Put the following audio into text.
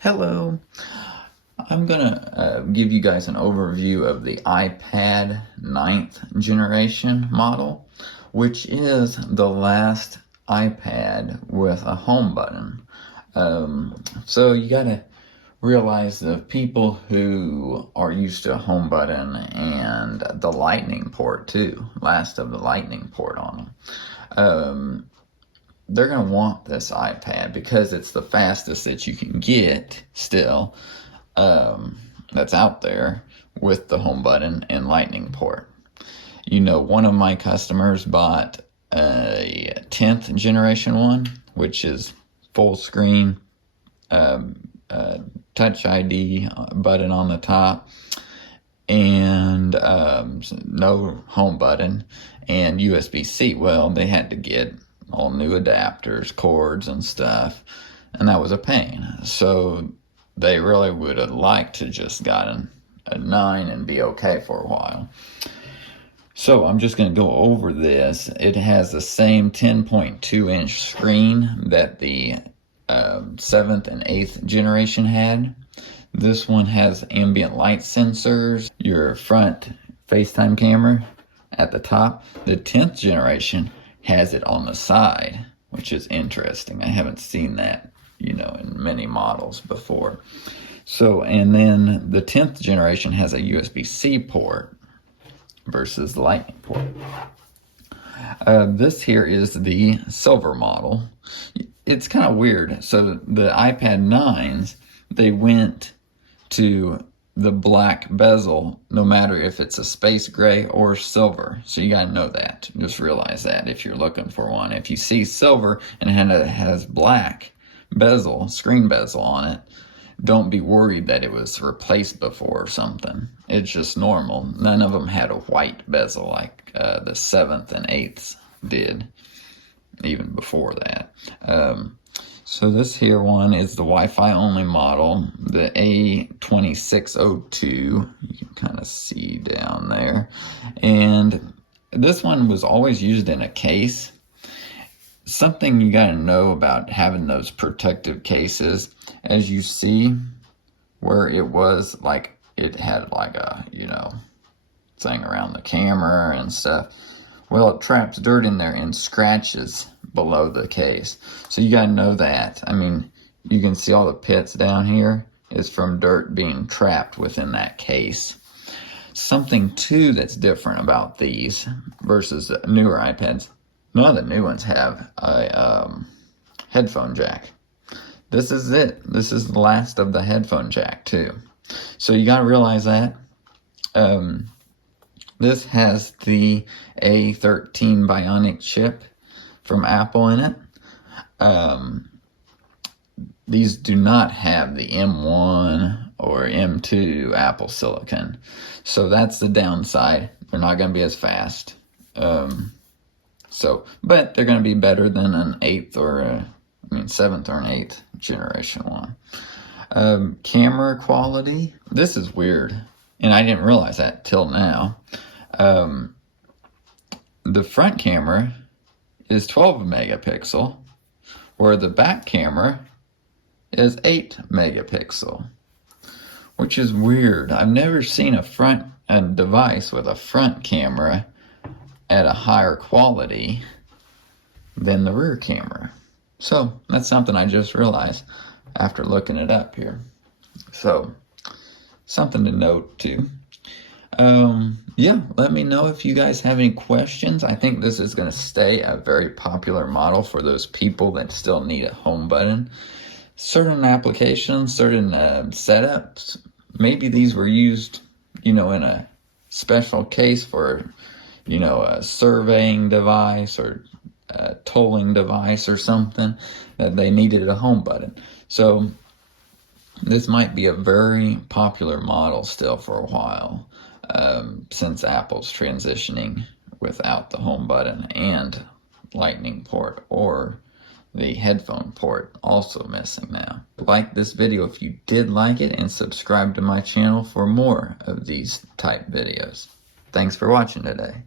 Hello. I'm gonna give you guys an overview of the iPad 9th generation model, which is the last iPad with a home button. So you gotta realize the people who are used to a home button and the lightning port too, last of the lightning port on them. They're going to want this iPad because it's the fastest that you can get still, that's out there with the home button and lightning port. You know, one of my customers bought a 10th generation one, which is full screen, touch ID button on the top, and no home button, and USB-C. Well, they had to get all new adapters, cords, and stuff, and that was a pain. So they really would have liked to just gotten a 9 and be okay for a while. So I'm just going to go over this. It has the same 10.2 inch screen that the 7th and 8th generation had. This one has ambient light sensors, your front FaceTime camera at the top. The 10th generation has it on the side, which is interesting. I haven't seen that, in many models before. So, and then the 10th generation has a USB-C port versus the lightning port. This here is the silver model. It's kind of weird. So the iPad 9s, they went to the black bezel, no matter if it's a space gray or silver. So you gotta know that. Just realize that if you're looking for one. If you see silver and it has black bezel, screen bezel on it, don't be worried that it was replaced before or something. It's just normal. None of them had a white bezel like the 7th and 8th did, even before that. So this here one is the Wi-Fi only model, the A2602, you can kind of see down there. And this one was always used in a case. Something you gotta know about having those protective cases, as you see where it was like, it had like a, thing around the camera and stuff. Well, it traps dirt in there and scratches below the case. So you gotta know that. I mean, you can see all the pits down here is from dirt being trapped within that case. Something too that's different about these versus the newer iPads, none of the new ones have a headphone jack. This is it. This is the last of the headphone jack too. So you gotta realize that. This has the A13 Bionic Chip from Apple in it. These do not have the M1 or M2 Apple Silicon. So that's the downside. They're not going to be as fast. But they're going to be better than an 7th or an 8th generation one. Camera quality. This is weird. And I didn't realize that till now. The front camera is 12 megapixel, where the back camera is 8 megapixel, which is weird. I've never seen a device with a front camera at a higher quality than the rear camera. So that's something I just realized after looking it up here. So something to note too. Yeah, let me know if you guys have any questions. I think this is going to stay a very popular model for those people that still need a home button. Certain applications, certain setups, maybe these were used, in a special case for, a surveying device or a tolling device or something that they needed a home button. So this might be a very popular model still for a while. Since Apple's transitioning without the home button and lightning port, or the headphone port also missing now. Like this video if you did like it, and subscribe to my channel for more of these type videos. Thanks for watching today.